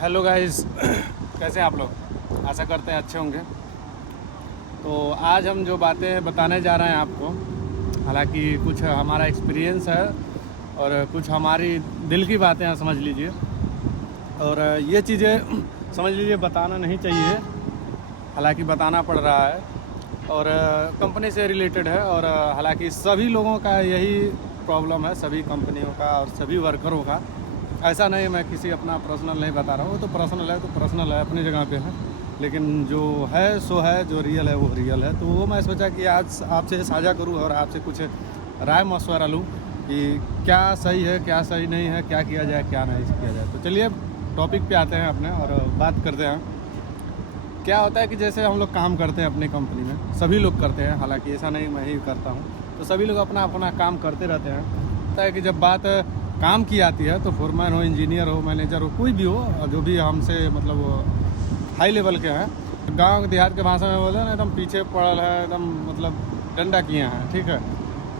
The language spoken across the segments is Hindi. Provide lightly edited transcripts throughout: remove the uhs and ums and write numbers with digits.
हेलो गाइस कैसे हैं आप लोग। आशा करते हैं अच्छे होंगे। तो आज हम जो बातें बताने जा रहे हैं आपको, हालांकि कुछ हमारा एक्सपीरियंस है और कुछ हमारी दिल की बातें हैं, समझ लीजिए। और ये चीज़ें समझ लीजिए बताना नहीं चाहिए, हालांकि बताना पड़ रहा है और कंपनी से रिलेटेड है। और हालांकि सभी लोगों का यही प्रॉब्लम है, सभी कंपनियों का और सभी वर्करों का। ऐसा नहीं मैं किसी अपना पर्सनल नहीं बता रहा हूँ, वो तो पर्सनल है तो पर्सनल है, अपनी जगह पे है। लेकिन जो है सो है, जो रियल है वो रियल है। तो वो मैं सोचा कि आज आपसे साझा करूँ और आपसे कुछ राय मशवरा लूँ कि क्या सही है, क्या सही नहीं है, क्या किया जाए, क्या नहीं किया जाए। तो चलिए टॉपिक पे आते हैं अपने और बात करते हैं। क्या होता है कि जैसे हम लोग काम करते हैं अपनी कंपनी में, सभी लोग करते हैं, हालांकि ऐसा नहीं मैं ही करता हूँ, तो सभी लोग अपना अपना काम करते रहते हैं। होता है कि जब बात काम की आती है तो फोरमैन हो, इंजीनियर हो, मैनेजर हो, कोई भी हो, जो भी हमसे मतलब हाई लेवल के हैं, गांव देहात के भाषा में बोले ना, एकदम पीछे पड़ल है, एकदम मतलब डंडा किए हैं, ठीक है।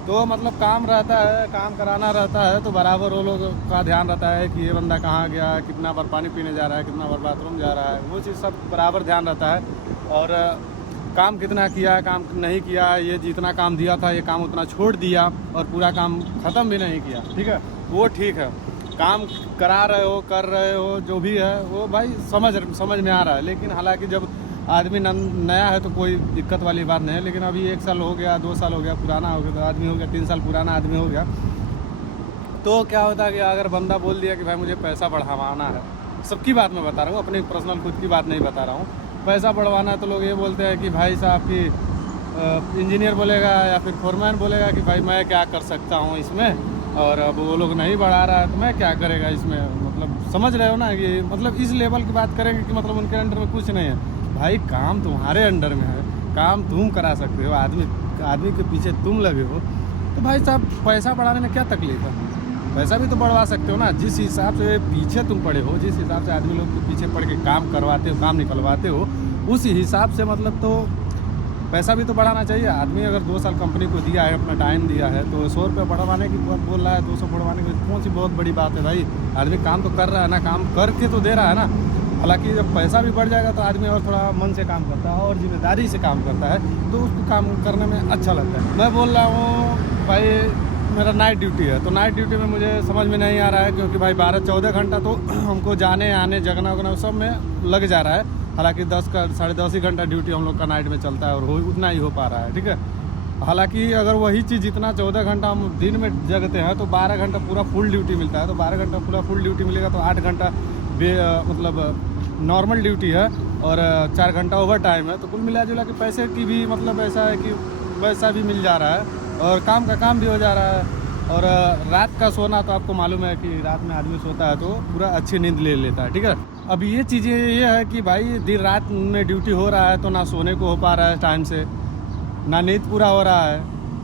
तो मतलब काम रहता है, काम कराना रहता है, तो बराबर वो लोग का ध्यान रहता है कि ये बंदा कहाँ गया, कितना बार पानी पीने जा रहा है, कितना बार बाथरूम जा रहा है, वो चीज़ सब बराबर ध्यान रहता है। और काम कितना किया, काम नहीं किया, ये जितना काम दिया था ये काम उतना छोड़ दिया और पूरा काम ख़त्म भी नहीं किया, ठीक है, वो ठीक है। काम करा रहे हो, कर रहे हो, जो भी है वो भाई समझ में आ रहा है। लेकिन हालांकि जब आदमी नया है तो कोई दिक्कत वाली बात नहीं है। लेकिन अभी 1 साल हो गया, 2 साल हो गया, पुराना हो गया, तो आदमी हो गया, 3 साल पुराना आदमी हो गया, तो क्या होता है कि अगर बंदा बोल दिया कि भाई मुझे पैसा बढ़ावाना है, सबकी बात मैं बता रहा हूँ, अपनी पर्सनल खुद की बात नहीं बता रहा हूँ, पैसा बढ़वाना है, तो लोग ये बोलते हैं कि भाई साहब की इंजीनियर बोलेगा या फिर फोरमैन बोलेगा कि भाई मैं क्या कर सकता हूँ इसमें, और अब वो लोग नहीं बढ़ा रहा है तो मैं क्या करेगा इसमें। मतलब समझ रहे हो ना कि मतलब इस लेवल की बात करेंगे कि मतलब उनके अंडर में कुछ नहीं है। भाई काम तुम्हारे अंडर में है, काम तुम करा सकते हो, आदमी के पीछे तुम लगे हो, तो भाई साहब पैसा बढ़ाने में क्या तकलीफ है। पैसा भी तो बढ़वा सकते हो ना, जिस हिसाब से पीछे तुम पड़े हो, जिस हिसाब से आदमी लोग के पीछे पड़ के काम करवाते हो, काम निकलवाते हो, उस हिसाब से मतलब तो पैसा भी तो बढ़ाना चाहिए। आदमी अगर 2 साल कंपनी को दिया है, अपना टाइम दिया है, तो 100 रुपये बढ़वाने की बात बोल रहा है, 200 बढ़वाने की कौन सी बहुत बड़ी बात है भाई। आदमी काम तो कर रहा है ना, काम करके तो दे रहा है ना। हालांकि जब पैसा भी बढ़ जाएगा तो आदमी और थोड़ा मन से काम करता है और जिम्मेदारी से काम करता है, तो उसको काम करने में अच्छा लगता है। मैं बोल रहा हूँ भाई, मेरा नाइट ड्यूटी है, तो नाइट ड्यूटी में मुझे समझ में नहीं आ रहा है, क्योंकि भाई 12-14 घंटा तो हमको जाने आने जगना उगना सब में लग जा रहा है। हालांकि 10 ही घंटा ड्यूटी हम लोग का नाइट में चलता है और उतना ही हो पा रहा है, ठीक है। हालांकि अगर वही चीज़ जितना 14 घंटा हम दिन में जगते हैं तो 12 घंटा पूरा फुल ड्यूटी मिलता है, तो 12 घंटा पूरा फुल ड्यूटी मिलेगा तो 8 घंटा मतलब नॉर्मल ड्यूटी है और 4 घंटा ओवर टाइम है। तो कुल मिला जुला के पैसे की भी मतलब ऐसा है कि पैसा भी मिल जा रहा है और काम का काम भी हो जा रहा है। और रात का सोना तो आपको मालूम है कि रात में आदमी सोता है तो पूरा अच्छी नींद ले लेता है, ठीक है। अब ये चीज़ें ये है कि भाई दिन रात में ड्यूटी हो रहा है तो ना सोने को हो पा रहा है टाइम से, ना नींद पूरा हो रहा है,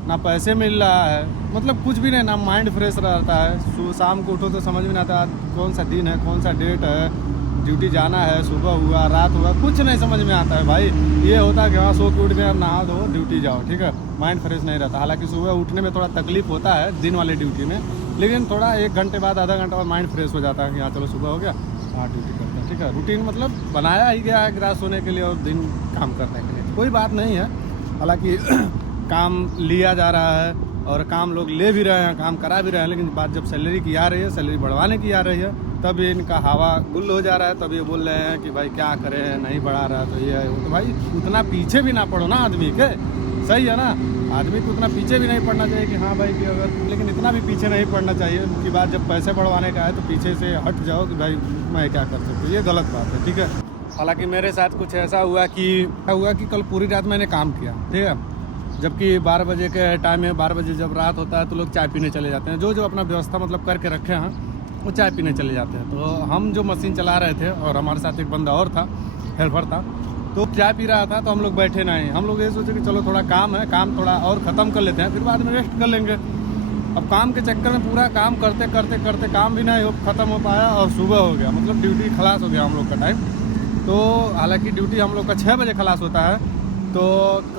ना पैसे मिल रहा है, मतलब कुछ भी नहीं, ना माइंड फ्रेश रहता है। शाम को उठो तो समझ में नहीं आता कौन सा दिन है, कौन सा डेट है, ड्यूटी जाना है, सुबह हुआ रात हुआ, कुछ नहीं समझ में आता है भाई। ये होता है कि हाँ सो के उठ गए, अब नहा दो ड्यूटी जाओ, ठीक है, माइंड फ्रेश नहीं रहता। हालांकि सुबह उठने में थोड़ा तकलीफ होता है दिन वाली ड्यूटी में, लेकिन थोड़ा 1 घंटे बाद, आधा घंटा बाद माइंड फ्रेश हो जाता है कि हाँ चलो सुबह हो गया, हाँ ड्यूटी करते हैं, ठीक है। रूटीन मतलब बनाया ही गया है कि रात सोने के लिए और दिन काम करने के लिए, कोई बात नहीं है। हालांकि काम लिया जा रहा है और काम लोग ले भी रहे हैं, काम करा भी रहे हैं, लेकिन बात जब सैलरी की आ रही है, सैलरी बढ़वाने की आ रही है, तब इनका हवा गुल हो जा रहा है। तब ये बोल रहे हैं कि भाई क्या करें, नहीं बढ़ा रहा तो ये है। तो भाई उतना पीछे भी ना पड़ो ना आदमी के, सही है ना। आदमी को उतना पीछे भी नहीं पड़ना चाहिए कि हाँ भाई कि अगर, लेकिन इतना भी पीछे नहीं पड़ना चाहिए उनकी बात जब पैसे बढ़वाने का है तो पीछे से हट जाओ कि भाई मैं क्या कर सकता हूँ, ये गलत बात है, ठीक है। हालांकि मेरे साथ कुछ ऐसा हुआ कि कल पूरी रात मैंने काम किया, ठीक है, जबकि 12 बजे के टाइम में, 12 बजे जब रात होता है तो लोग चाय पीने चले जाते हैं, जो अपना व्यवस्था मतलब करके रखे हैं वो चाय पीने चले जाते हैं। तो हम जो मशीन चला रहे थे और हमारे साथ एक बंदा और था, हेल्पर था, तो चाय पी रहा था, तो हम लोग बैठे नहीं, हम लोग ये सोचे कि चलो थोड़ा काम है, काम थोड़ा और ख़त्म कर लेते हैं, फिर बाद में रेस्ट कर लेंगे। अब काम के चक्कर में पूरा काम करते करते करते काम भी नहीं ख़त्म हो पाया और सुबह हो गया, मतलब ड्यूटी खलास हो गया हम लोग का टाइम। तो हालांकि ड्यूटी हम लोग का 6 बजे खलास होता है, तो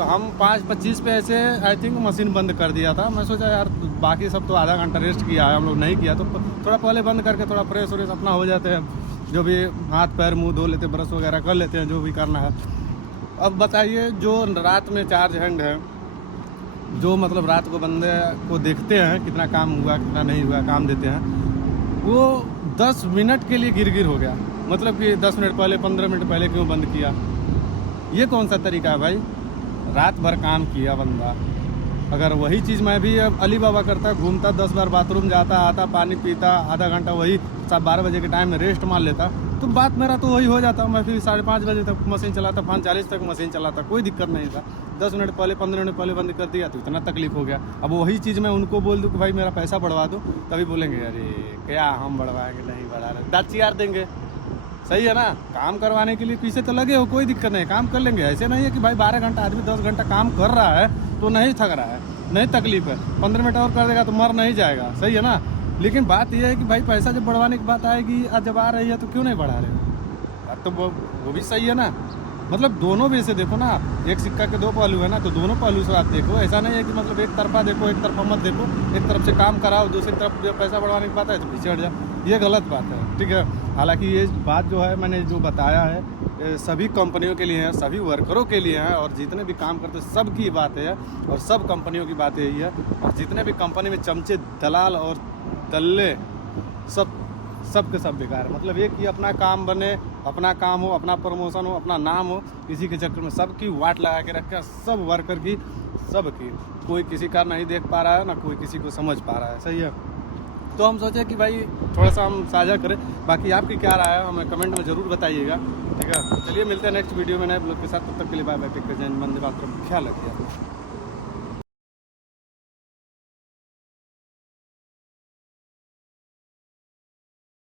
हम 5:25 पे ऐसे आई थिंक मशीन बंद कर दिया था। मैं सोचा यार बाकी सब तो आधा घंटा रेस्ट किया है, हम लोग नहीं किया, तो थोड़ा पहले बंद करके थोड़ा फ्रेश व्रेश अपना हो जाते हैं, जो भी हाथ पैर मुंह धो लेते, ब्रश वगैरह कर लेते हैं, जो भी करना है। अब बताइए जो रात में चार्ज हैंड है, जो मतलब रात को बंदे को देखते हैं कितना काम हुआ कितना नहीं हुआ, काम देते हैं, वो 10 मिनट के लिए गिर हो गया। मतलब कि 10 मिनट पहले 15 मिनट पहले क्यों बंद किया? ये कौन सा तरीका है भाई? रात भर काम किया बंदा। अगर वही चीज़ मैं भी अब अली बाबा करता, घूमता, 10 बार बाथरूम जाता, आता, पानी पीता, आधा घंटा वही 12 बजे के टाइम में रेस्ट मार लेता, तो बात मेरा तो वही हो जाता। मैं फिर 5:30 बजे तक मशीन चलाता, 5:40 तक मशीन चलाता, कोई दिक्कत नहीं था। 10 मिनट पहले 15 मिनट पहले बंद कर दिया तो इतना तकलीफ हो गया। अब वही चीज़ मैं उनको बोल दूँ कि भाई मेरा पैसा बढ़वा दो, तभी बोलेंगे अरे क्या हम बढ़वाएंगे, नहीं बढ़ा रहे, दाँत चियार देंगे। सही है ना? काम करवाने के लिए पीछे तो लगे हो, कोई दिक्कत नहीं, काम कर लेंगे। ऐसे नहीं है कि भाई 12 घंटा आदमी 10 घंटा काम कर रहा है तो नहीं थक रहा है, नहीं तकलीफ है, 15 मिनट और कर देगा तो मर नहीं जाएगा। सही है ना? लेकिन बात यह है कि भाई पैसा जब बढ़वाने की बात आएगी, जब आ रही है तो क्यों नहीं बढ़ा रहे हो? तो वो भी सही है ना। मतलब दोनों भी से देखो ना, एक सिक्का के 2 पहलू है ना, तो दोनों पहलू से आप देखो। ऐसा नहीं है कि मतलब एक तरफा देखो, एक तरफा मत देखो। एक तरफ से काम कराओ, दूसरी तरफ जब पैसा बढ़वाने की बात है तो पीछे हट जाओ, ये गलत बात है। ठीक है? हालांकि ये बात जो है मैंने जो बताया है, सभी कंपनियों के लिए है, सभी वर्करों के लिए है, और जितने भी काम करते हैं सब की बात है, और सब कंपनियों की बात यही है। और जितने भी कंपनी में चमचे, दलाल और दल्ले, सब के सब बेकार है। मतलब एक ही अपना काम बने, अपना काम हो, अपना प्रमोशन हो, अपना नाम हो, किसी के चक्कर में सबकी वाट लगा के रखा, सब वर्कर की, सबकी, कोई किसी का नहीं देख पा रहा है ना कोई किसी को समझ पा रहा है। सही है? तो हम सोचे कि भाई थोड़ा सा हम साझा करें। बाकी आपकी क्या राय है हमें कमेंट में ज़रूर बताइएगा। ठीक है? तो चलिए मिलते हैं नेक्स्ट वीडियो में नए ब्लॉग के साथ। तब तक के लिए बाय बाय, टेक केयर, जय हिंद, वंदे मातरम, ख्याल रखिए।